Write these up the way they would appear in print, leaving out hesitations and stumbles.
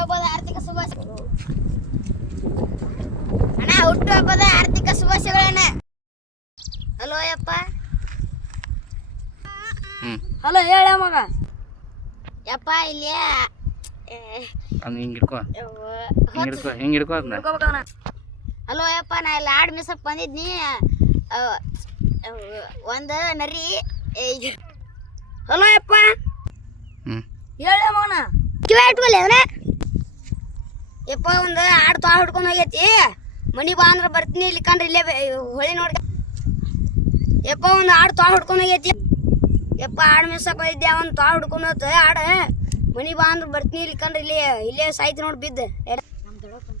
ಹುಟ್ಟುಹಬ್ಬದ ಆರ್ಥಿಕ ಶುಭಾಶಯಗಳು ಅಣ್ಣ. ಹುಟ್ಟುಹಬ್ಬದ ಆರ್ಥಿಕ ಶುಭಾಶಯಗಳಣ್ಣ. ಹಲೋ ಯಪ್ಪ. ಹಲೋ ಹೇಳ ಮಗ. ಯಪ್ಪ ಇಲ್ಲಿ ಹಲೋ ಯಪ್ಪ, ನಾ ಇಲ್ಲಿ ಆಡ್ ಮಿಸಕ್ ಬಂದಿದ್ನಿ. ಒಂದು ನರಿ. ಹಲೋ ಯಪ್ಪ ಹೇಳ ಮಗನ. ಕಿವಿ ಇಟ್ಕೊಲ್ಲ ಯಪ್ಪ, ಒಂದು ಆಡ್ ತಾ ಹಿಡ್ಕೊಂಡು ಹೋಗೈತಿ. ಮನಿ ಬಾ ಅಂದ್ರೆ ಬರ್ತೀನಿ, ಇಲ್ಲಿ ಕಂಡ್ರೆ ಇಲ್ಲೇ ಹೊಳಿ ನೋಡಿ. ಯಪ್ಪ ಒಂದು ಆಡ್ ತಾ ಹಿಡ್ಕೊಂಡು ಹೋಗೈತಿ. ಯಪ್ಪ ಆಡ್ ಮಿಸಕ್ ಬಂದಿದ್ದೆ, ಒಂದು ತಾ ಹಿಡ್ಕೊಂಡು ಹೋಗ್ತದೆ ಆಡ. ಮನಿ ಬಾ ಅಂದ್ರೆ ಬರ್ತೀನಿ, ಇಲ್ಲಿ ಕಂಡ್ರೆ ಇಲ್ಲೇ ಸಾಯ್ತಿ ನೋಡಿ ಬಿದ್ದು.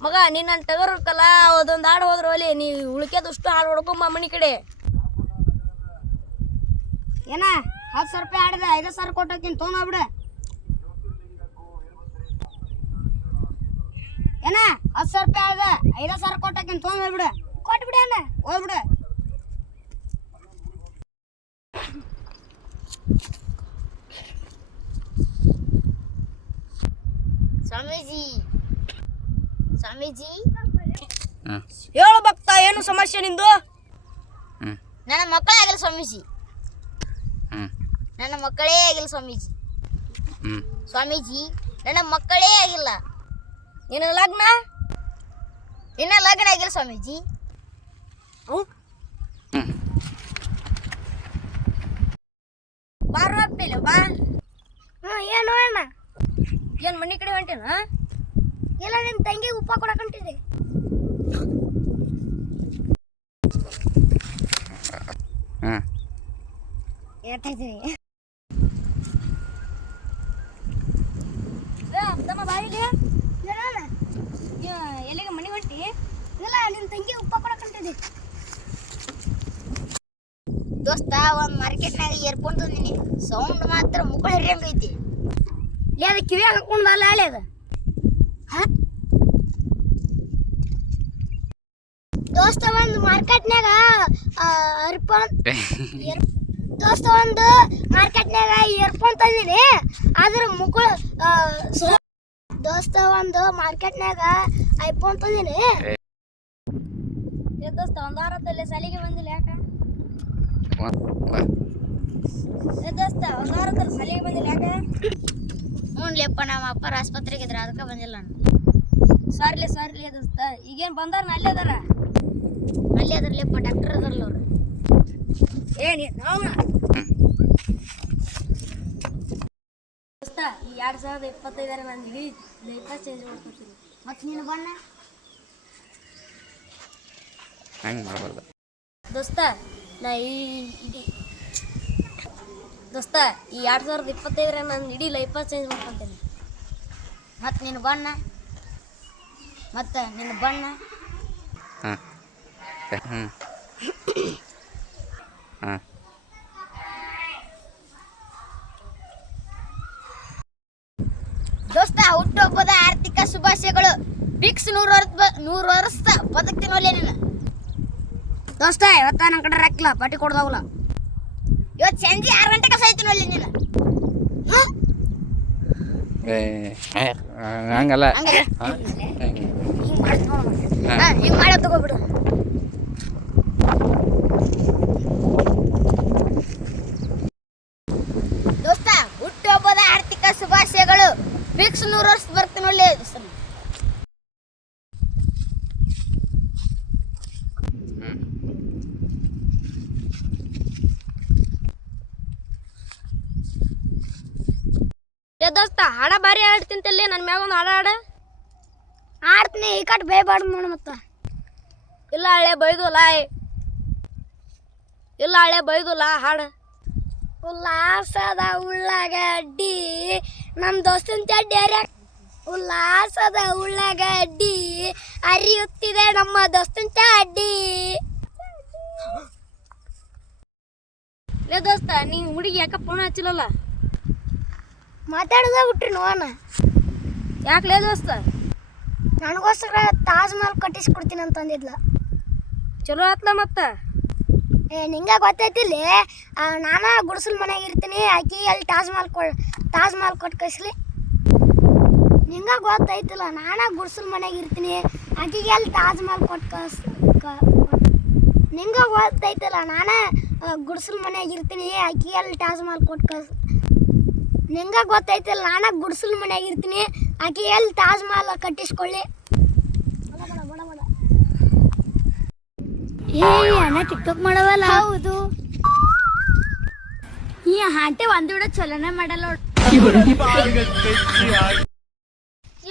ಮಗ ನಿನ್ನ ಟಗರ್ಕಲ್ಲ, ಅದೊಂದು ಹಾಡು ಹೋದ್ರು ಅಲ್ಲಿ ನೀ ಉಳ್ಕೆದಷ್ಟು ಹಾಡು ಹೊಡ್ಕೊಂಬ ಮನಿ ಕಡೆ. ಏನ 10,000 ರೂಪಾಯಿ ಆಡಿದೆ, 5,000 ಕೊಟ್ಟೋಕಿನ್ ತೊಗೊಂಡೋಗ್ಬಿಡ. ಏನ 10,000 ರೂಪಾಯಿ ಆಡಿದೆ, 5,000 ಕೊಟ್ಟೋಕಿನ್ ತೊಗೊಂಡೋಗ್ಬಿಡ. ಕೊಟ್ಬಿಡ ಅಣ್ಣ, ಹೋಗ್ಬಿಡ. ಸ್ವಾಮೀಜಿ ಸ್ವಾಮೀಜಿ ಹೇಳು ಭಕ್ತ, ಏನು ಸಮಸ್ಯೆ ನಿಂದು? ನನ್ನ ಮಕ್ಕಳೇ ಆಗಿಲ್ಲ ಸ್ವಾಮೀಜಿ. ನನ್ನ ಮಕ್ಕಳೇ ಆಗಿಲ್ಲ ಸ್ವಾಮೀಜಿ. ಸ್ವಾಮೀಜಿ ನನ್ನ ಮಕ್ಕಳೇ ಆಗಿಲ್ಲ. ನಿನ್ನ ಲಗ್ನ ಇನ್ನ ಲಗ್ನ ಆಗಿಲ್ಲ ಸ್ವಾಮೀಜಿ. ಬಾರ ಹೋಗ್ತಿಲ್ಲ ಬಾ. ಏನು ಅಣ್ಣ? ಏನು ಮನೆ ಕಡೆ ಹೊಂಟೇನ? ಇಲ್ಲ, ನಿಮ್ಮ ತಂಗಿಗೆ ಉಪ್ಪ ಕೊಡಕ್ಕೆ ಹೊಂಟಿದೆ. ತಮ್ಮ ಬಾಯಿಲಿ ಎಲ್ಲಿಗೆ ಮನೆ ಹೊಂಟಿ? ಇಲ್ಲ, ನಿಮ್ಮ ತಂಗಿ ಉಪ್ಪ ಕೊಡಕ್ಕೆ ಹೊಂಟಿದೆ. ದೋಸ್ತ, ಒಂದು ಮಾರ್ಕೆಟ್ನಾಗ ಏರ್ಪೋನ್ ತಂದಿನಿ. ಸೌಂಡ್ ಮಾತ್ರ ಮುಕ್ಕಳು ಹಿರಿಯಂಗೈತಿ. ಅದು ಕಿವಿಯಾಗ ಹಾಕೊಂಡಲ್ಲ ಅಲ್ಲೇ ಅದು. ದೋಸ್ತ ಒಂದು ಮಾರ್ಕೆಟ್ನಾಗ ದೋಸ್ತ ಒಂದು ಮಾರ್ಕೆಟ್ನಾಗ ಇಯರ್ಫೋನ್ ತಂದಿನಿ, ಅದ್ರ ಮುಕ್ಕಳು. ದೋಸ್ತ ಒಂದು ಮಾರ್ಕೆಟ್ನಾಗ ಐಫೋನ್ ತಂದಿನಿ. ದೋಸ್ತ ಒಂದು ವಾರದಲ್ಲಿ ಸಾಲಿಗೆ ಬಂದಿಲ್ಲ ಯಾಕ? ದೋಸ್ತ ಒಂದು ವಾರದಲ್ಲಿ ಸಾಲಿಗೆ ಬಂದಿಲ್ಲ ಯಾಕೆ? ಹ್ಞೂನ್ಲೆಪ್ಪ, ನಮ್ಮ ಅಪ್ಪರ ಆಸ್ಪತ್ರೆಗೆ ಇದ್ರ, ಅದಕ್ಕೆ ಬಂದಿಲ್ಲ ನಾನು. ಸಾರ್ಲಿ ದೋಸ್ತ. ಈಗೇನು ಬಂದಾರ ಅಲ್ಲೇ ಅದಾರ? ಅಲ್ಲೇ ಅದ್ರಲ್ಲಪ್ಪ, ಡಾಕ್ಟರ್ ಅದಾರಲ್ಲ ಅವ್ರು. ಏನಿ ದೋಸ್ತ, ಈ 2025 ನಾನು ಇಡೀ ಲೈಫ್ ಚೇಂಜ್ ಮಾಡ್ಕೊತೀನಿ. ಮತ್ತು ನೀನು ಬಣ್ಣ ಹಂಗೆ ಮಾಡಬಾರ್ದು ದೋಸ್ತ. ನಾ ದೋಸ್ತ, ಈ 2025 ನಾನು ಇಡೀ ಲೈಫ್ ಚೇಂಜ್ ಮಾಡ್ಕೊತೀನಿ. ಮತ್ತು ನಿನ್ನ ಬಣ್ಣ ಹಾಂ ದೋಸ್ತ, ಹುಟ್ಟುಹಬ್ಬದ ಆರ್ಥಿಕ ಶುಭಾಶಯಗಳು. ಫಿಕ್ಸ್ 100 ವರ್ಷ ಬದುಕ್ತೀನಲ್ಲೇ ನೀನು. ದೋಸ್ತ, ಇವತ್ತ ನನ್ನ ಕಡೆ ರಕ್ಕಿಲ್ಲ, ಪಾಟಿ ಕೊಡ್ದಾವಲ್ಲ. ಇವತ್ತು ಸಂಜೆ 6 ಗಂಟೆಗೆ ಸಾಯ್ತೀನಲ್ಲಿ ನೀನು. ಹಂಗಲ್ಲ, ಹಿಂಗೆ ಮಾಡೋ ತಗೋಬಿಡು. ದೋಸ್ತ, ಹುಟ್ಟುಹಬ್ಬದ ಆರ್ಥಿಕ ಶುಭಾಶಯಗಳು. ಫಿಕ್ಸ್ 100 ವರ್ಷ ಬರ್ತೀನೊಳ್ಳೆ. ದೋಸ್ತ, ಹಾಡ ಬಾರಿ ಆಡ್ತಿಂತಲ್ಲಿ, ನನ್ನ ಮ್ಯಾಗ ಒಂದು ಹಾಡ ಆಡ್ತೀನಿ. ಈ ಕಟ್ ಬೇಯಬಾರ್ದು ನೋಡು. ಮತ್ತೆ ಇಲ್ಲ ಹಳೆ ಬೈದುಲ್ಲ ಹಾಡು. ಉಲ್ಲಾಸದ ಉಳ್ಳಾಗಡ್ಡಿ ನಮ್ಮ ದೋಸ್ತನ ಚಡ್ಡಿ ಉಲ್ಲಾಸದ ಉಳ್ಳಾಗಡ್ಡಿ ಅರಿಯುತ್ತಿದೆ ನಮ್ಮ ದೋಸ್ತನ ಚಡ್ಡಿ. ಲೇ ದೋಸ್ತ, ನೀ ಹುಡುಗಿ ಯಾಕ ಫೋನ್ ಹಚ್ಚಿಲ್ಲಲ್ಲ? ಮಾತಾಡೋದ ಬಿಟ್ರಿ ನೋಡೋಣ. ಯಾಕೆ ದೋಸ್ತ? ನನಗೋಸ್ಕರ ತಾಜ್ ಮಹಲ್ ಕಟ್ಟಿಸ್ಕೊಡ್ತೀನಿ ಅಂತಂದಿದ್ಲ. ಚಲೋ ಆತ್ಲ ಮತ್ತ. ನಿಂಗೆ ಗೊತ್ತೈತಿಲ್ಲ, ನಾನು ಗುಡಿಸಲು ಮನೆಯಾಗ ಇರ್ತೀನಿ, ಆಕಿ ಅಲ್ಲಿ ತಾಜ್ ಮಹಲ್ ಕೊಟ್ಟು ಕಳಿಸ್ಲಿ. ನಿಂಗ ಗೊತ್ತೈತಿಲ್ಲ ನಾನ ಗುಡ್ಸಲ್ ಮನ್ಯಾಗ ಇರ್ತೀನಿ ಆಕಿಗೆ ಅಲ್ಲಿ ತಾಜ್ ಮಹಲ್ ಕೊಟ್ಟು ನಿಂಗ ಗೊತ್ತೈತಿಲ್ಲ ನಾನ ಗುಡ್ಸಲ್ ಮನ್ಯಾಗ ಇರ್ತೀನಿ ಆಕಿಗೆ ಅಲ್ಲಿ ತಾಜ್ ಮಹಲ್ ಕೊಟ್ಟು ನಿಂಗ ಗೊತ್ತೈತಿಲ್ಲ ನಾನ ಗುಡ್ಸಲ್ ಮನ್ಯಾಗ ಇರ್ತೀನಿ ಆಕಿಗೆ ಅಲ್ಲಿ ತಾಜ್ ಮಹಲ್ ಕಟ್ಟಿಸ್ಕೊಳ್ಳಿ ಅಣ್ಣ ಟಿಕ್ಟಾಕ್ ಮಾಡವಲ್ಲ ಹೌದು ಈ ಹಾಂಟೆ ಒಂದ್ ವಿಡ ಚಲನೆ ಮಾಡಲ್ಲ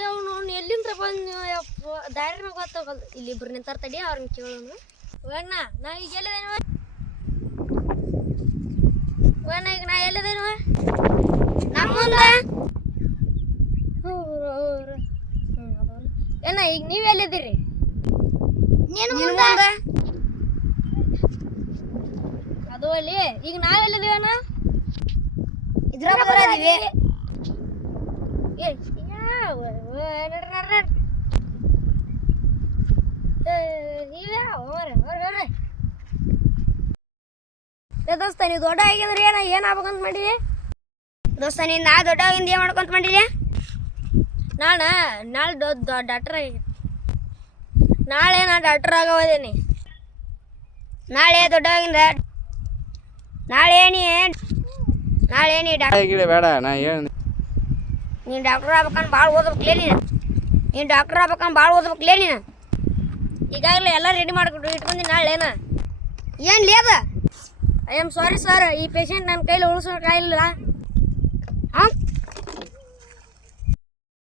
ಅವನು ಎಲ್ಲಿಂದ ಬಂದು ದಾರಿನ ಗೊತ್ತಾಗಲ್ಲ ಇಲ್ಲಿ ಇಬ್ರು ನಿಂತಾರ ತಡಿ ಅವ್ರನ್ನ ಕೇಳೋನು ಅಣ್ಣ ನಾ ಈಗ ಎಲ್ಲಿದೇನು ಅಣ್ಣ ಈಗ ನಾ ಎಲ್ಲಿದೇನು ಏನ ಈಗ ನೀವ್ ಎಲ್ಲಿದ್ದೀರಿ ಅದು ಅಲ್ಲಿ ಈಗ ನಾವೆಲ್ಲಿದ್ದೀವಣ್ಣ ದೋಸ್ತ ನೀವು ದೊಡ್ಡ ಆಗಿದ್ರೆ ಏನ್ ಆಗ್ಬೇಕಂತ ಮಾಡಿದಿ ದೋಸ್ತ ನೀನ್ ನಾ ದೊಡ್ಡ ಆಗಿಂದ ಏನ್ ಮಾಡ್ಕೊಂತ ಮಾಡಿದ್ಯಾ ನಾಳೆ ಡಾಕ್ಟರ್ ಆಗಿ ನಾಳೆ ನಾ ಡಾಕ್ಟರ್ ಆಗೋದೇನಿ ನಾಳೆ ದೊಡ್ಡವಾಗಿಂದ ನಾಳೆ ನೀ ಗಿಡ ಬೇಡ ನಾ ಹೇಳಿ ನೀನು ಡಾಕ್ಟರ್ ಆಗ್ಬೇಕಂದ್ ಭಾಳ ಓದ್ಬೇಕಲೇ ನೀನು ಡಾಕ್ಟರ್ ಆಗ್ಬೇಕಂದ್ ಭಾಳ ಓದ್ಬೇಕಲೇ ನೀನು ಈಗಾಗಲೇ ಎಲ್ಲ ರೆಡಿ ಮಾಡ್ಕೊಂಡು ಇಟ್ಕೊಂಡು ನಾಳೆನ ಏನು ಲೇದ ಐ ಆಮ್ ಸಾರಿ ಸರ್ ಈ ಪೇಷಂಟ್ ನನ್ನ ಕೈಲಿ ಉಳಿಸೋ ಕಾಯಿಲ್ಲ ಅವ್ನು